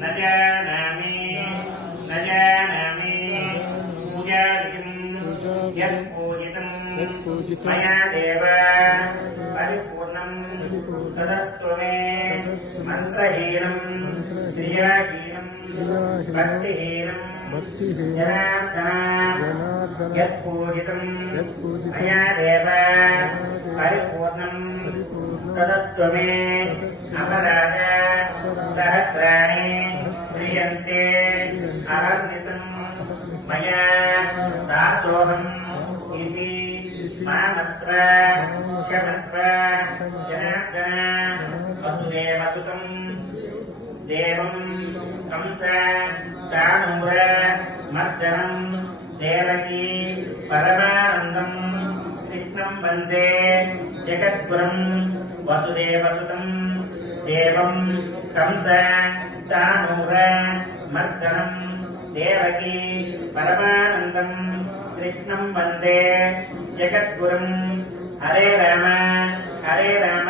न जानामि पूजादिकं यत्पूजितं मया देव परिपूर्णं तदस्तु मे मन्त्रहीनं क्रियाहीनं भक्तिहीनं जनार्दन यत्पूजितं मया देव परिपूर्णं तदस्तु मे अपराध सहस्राणि क्रियन्ते अहर्निशं मया दासोऽहम् इति मामत्र क्षमस्व जनार्दन वसुदेवसुतं देवं कंस चाणूर मर्दनं देवकी परमानन्दं कृष्णं वन्दे जगद्गुरुं वसुदेवसुतं देवं कंस चाणूर मर्दनं देवकी परमानन्दं कृष्णं वन्दे जगद्गुरुं हरे राम